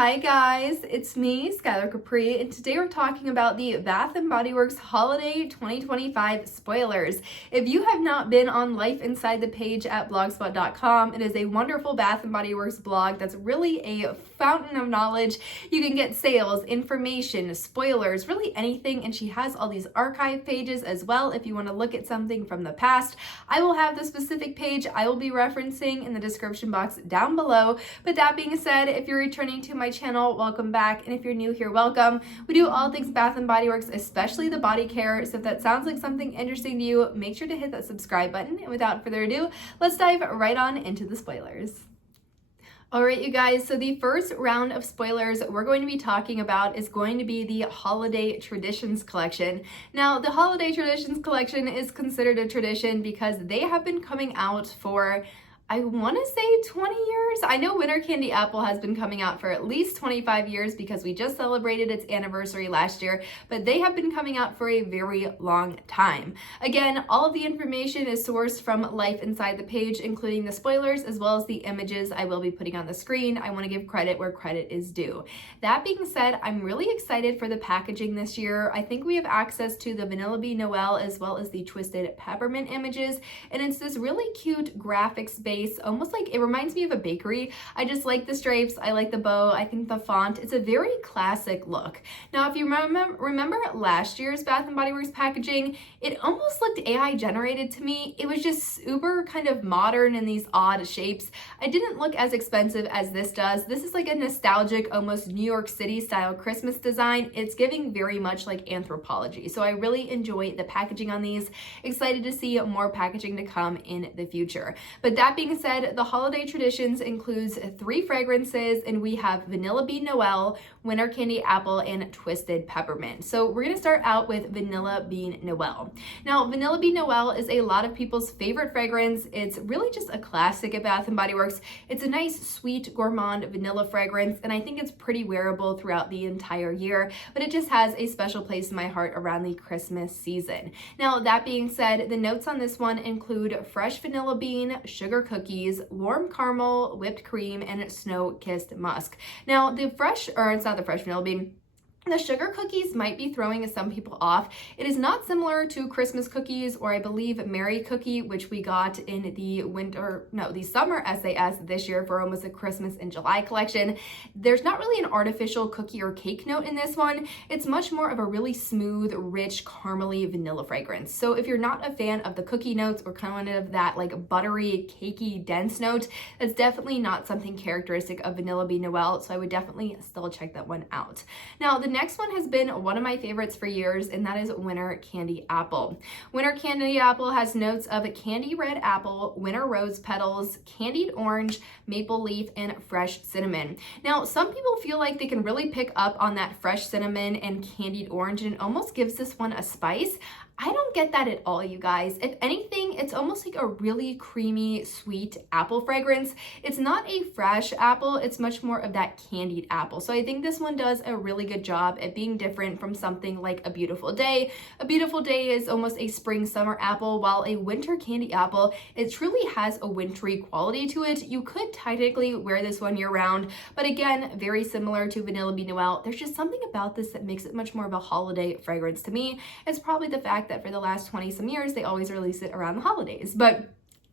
Hi guys, it's me, Skylar Capri, and today we're talking about the Bath & Body Works Holiday 2025 spoilers. If you have not been on Life Inside the Page at blogspot.com, it is a wonderful Bath & Body Works blog that's really a fountain of knowledge. You can get sales, information, spoilers, really anything, and she has all these archive pages as well if you want to look at something from the past. I will have the specific page I will be referencing in the description box down below, but that being said, if you're returning to my channel, welcome back, and if you're new here, welcome. We do all things Bath & Body Works, especially the body care, so if that sounds like something interesting to you, make sure to hit that subscribe button, and without further ado, let's dive right on into the spoilers. Alright you guys, so the first round of spoilers we're going to be talking about is going to be the Holiday Traditions collection. Now, the Holiday Traditions collection is considered a tradition because they have been coming out for, I want to say 20 years. I know Winter Candy Apple has been coming out for at least 25 years because we just celebrated its anniversary last year, but they have been coming out for a very long time. Again, all of the information is sourced from Life Inside the Page, including the spoilers as well as the images I will be putting on the screen. I want to give credit where credit is due. That being said, I'm really excited for the packaging this year. I think we have access to the Vanilla Bean Noel as well as the Twisted Peppermint images, and it's this really cute graphics base, almost like it reminds me of a bakery. I just like the stripes, I like the bow, I think the font, it's a very classic look. Now, if you remember last year's Bath & Body Works packaging, it almost looked AI generated to me. It was just super kind of modern in these odd shapes. It didn't look as expensive as this does. This is like a nostalgic, almost New York City style Christmas design. It's giving very much like Anthropologie. So I really enjoy the packaging on these. Excited to see more packaging to come in the future. But that being said, the Holiday Traditions includes 3 fragrances, and we have Vanilla Bean Noel, Winter Candy Apple, and Twisted Peppermint. So we're going to start out with Vanilla Bean Noel. Now, Vanilla Bean Noel is a lot of people's favorite fragrance. It's really just a classic at Bath & Body Works. It's a nice, sweet, gourmand vanilla fragrance, and I think it's pretty wearable throughout the entire year, but it just has a special place in my heart around the Christmas season. Now, that being said, the notes on this one include fresh vanilla bean, sugar cookies, warm caramel, whipped cream, and snow-kissed musk. Now, it's not the fresh vanilla bean. The sugar cookies might be throwing some people off. It is not similar to Christmas cookies, or I believe Merry Cookie, which we got in the summer SAS this year for almost a Christmas in July collection. There's not really an artificial cookie or cake note in this one. It's much more of a really smooth, rich, caramely vanilla fragrance. So if you're not a fan of the cookie notes or kind of that like buttery, cakey, dense note, that's definitely not something characteristic of Vanilla Bean Noel. So I would definitely still check that one out. Now, the next one has been one of my favorites for years, and that is Winter Candy Apple. Winter Candy Apple has notes of candy red apple, winter rose petals, candied orange, maple leaf, and fresh cinnamon. Now, some people feel like they can really pick up on that fresh cinnamon and candied orange, and it almost gives this one a spice. I don't get that at all, you guys. If anything, it's almost like a really creamy, sweet apple fragrance. It's not a fresh apple, it's much more of that candied apple. So I think this one does a really good job at being different from something like A Beautiful Day. A Beautiful Day is almost a spring summer apple, while a winter candy apple, it truly has a wintry quality to it. You could technically wear this one year round, but again, very similar to Vanilla Bean Noel. There's just something about this that makes it much more of a holiday fragrance to me. It's probably the fact that for the last 20 some years, they always release it around the holidays. But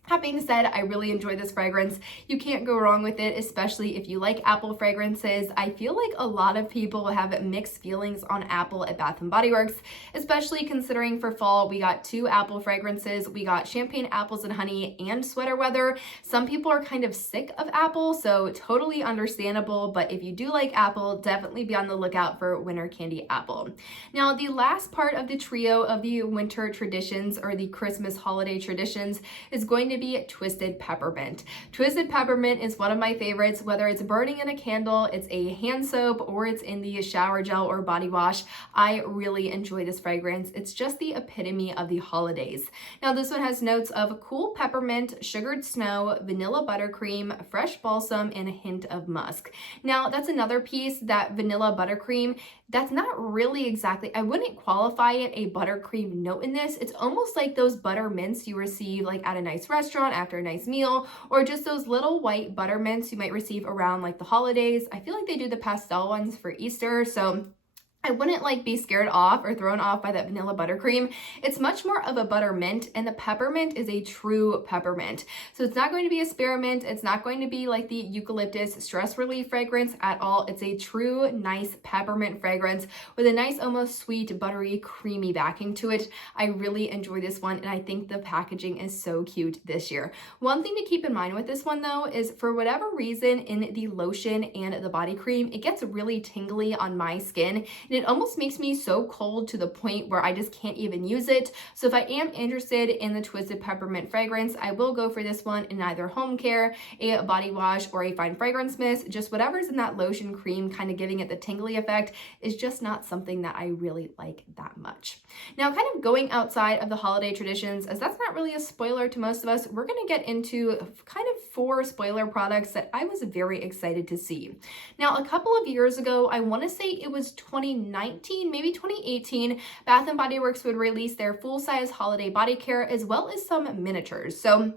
that being said, I really enjoy this fragrance. You can't go wrong with it, especially if you like apple fragrances. I feel like a lot of people have mixed feelings on apple at Bath & Body Works, especially considering for fall, we got 2 apple fragrances. We got Champagne Apples and Honey and Sweater Weather. Some people are kind of sick of apple, so totally understandable, but if you do like apple, definitely be on the lookout for Winter Candy Apple. Now, the last part of the trio of the winter traditions, or the Christmas holiday traditions, is going to be Twisted Peppermint. Twisted Peppermint is one of my favorites, whether it's burning in a candle, it's a hand soap, or it's in the shower gel or body wash. I really enjoy this fragrance. It's just the epitome of the holidays. Now, this one has notes of cool peppermint, sugared snow, vanilla buttercream, fresh balsam, and a hint of musk. Now, that's another piece, that vanilla buttercream. That's not really exactly, I wouldn't qualify it a buttercream note in this. It's almost like those butter mints you receive like at a nice restaurant restaurant after a nice meal, or just those little white butter mints you might receive around like the holidays. I feel like they do the pastel ones for Easter, so I wouldn't like be scared off or thrown off by that vanilla buttercream. It's much more of a buttermint, and the peppermint is a true peppermint. So it's not going to be a spearmint. It's not going to be like the eucalyptus stress relief fragrance at all. It's a true nice peppermint fragrance with a nice almost sweet buttery creamy backing to it. I really enjoy this one, and I think the packaging is so cute this year. One thing to keep in mind with this one though is for whatever reason in the lotion and the body cream, it gets really tingly on my skin. And it almost makes me so cold to the point where I just can't even use it. So if I am interested in the Twisted Peppermint fragrance, I will go for this one in either home care, a body wash, or a fine fragrance mist. Just whatever's in that lotion cream kind of giving it the tingly effect is just not something that I really like that much. Now, kind of going outside of the holiday traditions, as that's not really a spoiler to most of us, we're going to get into kind of 4 spoiler products that I was very excited to see. Now, a couple of years ago, I want to say it was 2019, maybe 2018, Bath & Body Works would release their full-size holiday body care as well as some miniatures. So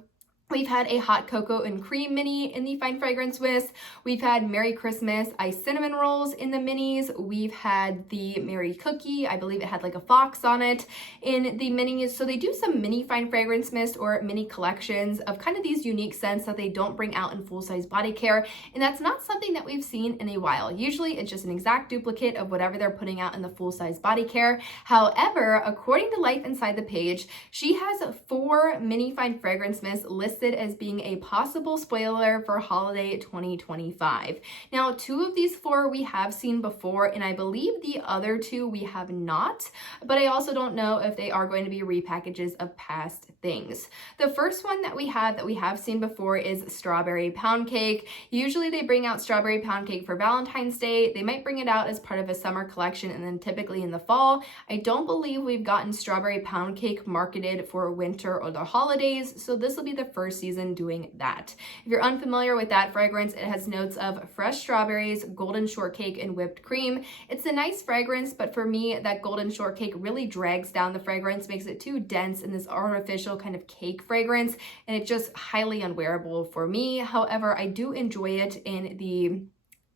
we've had a hot cocoa and cream mini in the fine fragrance mist. We've had Merry Christmas iced cinnamon rolls in the minis. We've had the Merry Cookie. I believe it had like a fox on it in the minis. So they do some mini fine fragrance mist or mini collections of kind of these unique scents that they don't bring out in full-size body care. And that's not something that we've seen in a while. Usually it's just an exact duplicate of whatever they're putting out in the full-size body care. However, according to Life Inside the Page, she has 4 mini fine fragrance mists listed as being a possible spoiler for holiday 2025. Now, 2 of these 4 we have seen before, and I believe the other 2 we have not, but I also don't know if they are going to be repackages of past things. The first one that we have seen before is Strawberry Pound Cake. Usually they bring out Strawberry Pound Cake for Valentine's Day. They might bring it out as part of a summer collection and then typically in the fall. I don't believe we've gotten Strawberry Pound Cake marketed for winter or the holidays, so this will be the first season doing that. If you're unfamiliar with that fragrance, it has notes of fresh strawberries, golden shortcake, and whipped cream. It's a nice fragrance, but for me, that golden shortcake really drags down the fragrance, makes it too dense in this artificial kind of cake fragrance, and it's just highly unwearable for me. However, I do enjoy it in the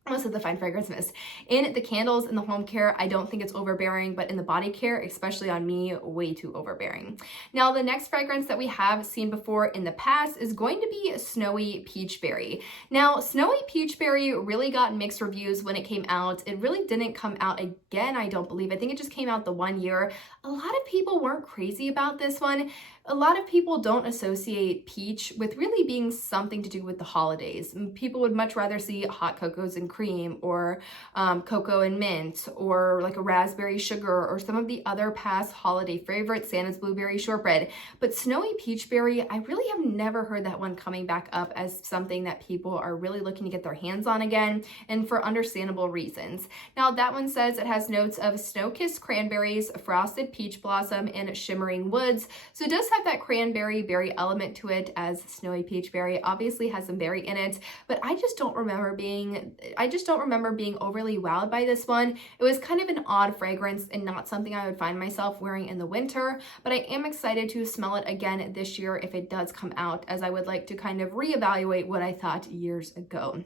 most of the fine fragrance mist. In the candles in the home care, I don't think it's overbearing, but in the body care, especially on me, way too overbearing. Now, the next fragrance that we have seen before in the past is going to be Snowy Peachberry. Now, Snowy Peachberry really got mixed reviews when it came out. It really didn't come out again, I don't believe. I think it just came out the one year. A lot of people weren't crazy about this one. A lot of people don't associate peach with really being something to do with the holidays. People would much rather see hot cocos and cream, or cocoa and mint, or like a raspberry sugar, or some of the other past holiday favorites, Santa's blueberry shortbread. But Snowy Peachberry, I really have never heard that one coming back up as something that people are really looking to get their hands on again, and for understandable reasons. Now, that one says it has notes of snow-kissed cranberries, frosted peach blossom, and shimmering woods. So it does have that cranberry berry element to it, as Snowy Peachberry obviously has some berry in it, but I just don't remember being overly wowed by this one. It was kind of an odd fragrance and not something I would find myself wearing in the winter, but I am excited to smell it again this year if it does come out, as I would like to kind of reevaluate what I thought years ago.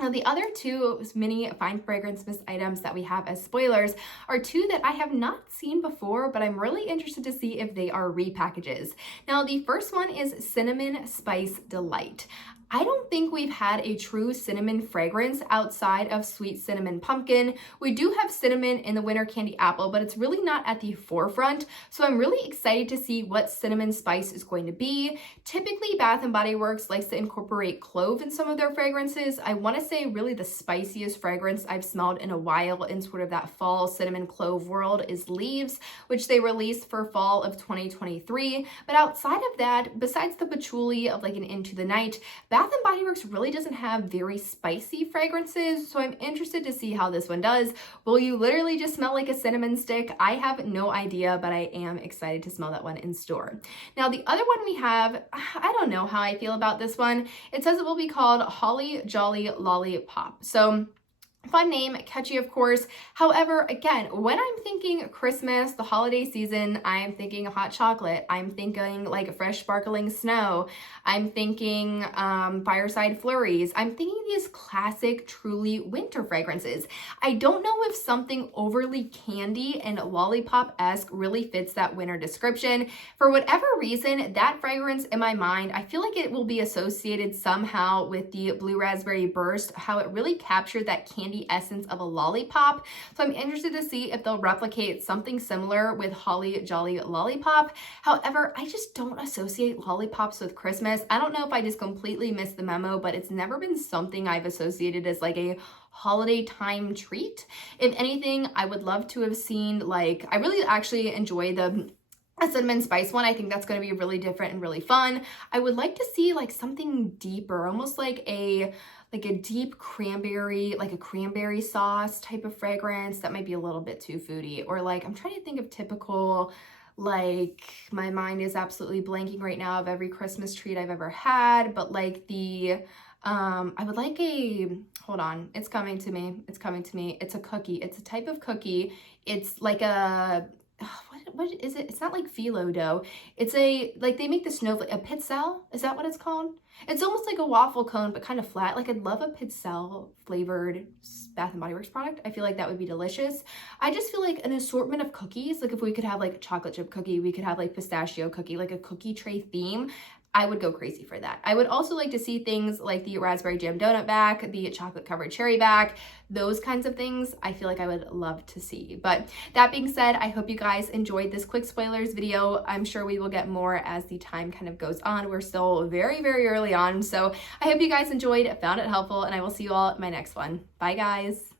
Now, the other 2 mini fine fragrance mist items that we have as spoilers are 2 that I have not seen before, but I'm really interested to see if they are repackages. Now, the first one is Cinnamon Spice Delight. I don't think we've had a true cinnamon fragrance outside of Sweet Cinnamon Pumpkin. We do have cinnamon in the Winter Candy Apple, but it's really not at the forefront. So I'm really excited to see what cinnamon spice is going to be. Typically, Bath & Body Works likes to incorporate clove in some of their fragrances. I want to say really the spiciest fragrance I've smelled in a while in sort of that fall cinnamon clove world is Leaves, which they released for fall of 2023. But outside of that, besides the patchouli of like an Into the Night, Bath & Body Works really doesn't have very spicy fragrances, so I'm interested to see how this one does. Will you literally just smell like a cinnamon stick? I have no idea, but I am excited to smell that one in store. Now, the other one we have, I don't know how I feel about this one. It says it will be called Holly Jolly Lollipop. So Fun name, catchy of course. However, again, when I'm thinking Christmas, the holiday season, I'm thinking hot chocolate. I'm thinking like fresh sparkling snow. I'm thinking fireside flurries. I'm thinking these classic, truly winter fragrances. I don't know if something overly candy and lollipop-esque really fits that winter description. For whatever reason, that fragrance in my mind, I feel like it will be associated somehow with the Blue Raspberry Burst, how it really captured that candy essence of a lollipop. So I'm interested to see if they'll replicate something similar with Holly Jolly Lollipop. However, I just don't associate lollipops with Christmas. I don't know if I just completely missed the memo, but it's never been something I've associated as like a holiday time treat. If anything, I would love to have seen, like, I really actually enjoy the cinnamon spice one. I think that's going to be really different and really fun. I would like to see like something deeper, almost like a deep cranberry, like a cranberry sauce type of fragrance that might be a little bit too foodie. Or like, I'm trying to think of typical, like, my mind is absolutely blanking right now of every Christmas treat I've ever had, but like the, I would like a, hold on, it's coming to me. It's a cookie. It's a type of cookie. It's like a, what is it? It's not like phyllo dough. It's like they make the snowflake, a pizzelle? Is that what it's called? It's almost like a waffle cone, but kind of flat. Like, I'd love a pizzelle flavored Bath and Body Works product. I feel like that would be delicious. I just feel like an assortment of cookies, like if we could have like a chocolate chip cookie, we could have like pistachio cookie, like a cookie tray theme. I would go crazy for that. I would also like to see things like the raspberry jam donut back, the chocolate covered cherry back, those kinds of things I feel like I would love to see. But that being said, I hope you guys enjoyed this quick spoilers video. I'm sure we will get more as the time kind of goes on. We're still very, very early on. So I hope you guys enjoyed, found it helpful, and I will see you all in my next one. Bye guys.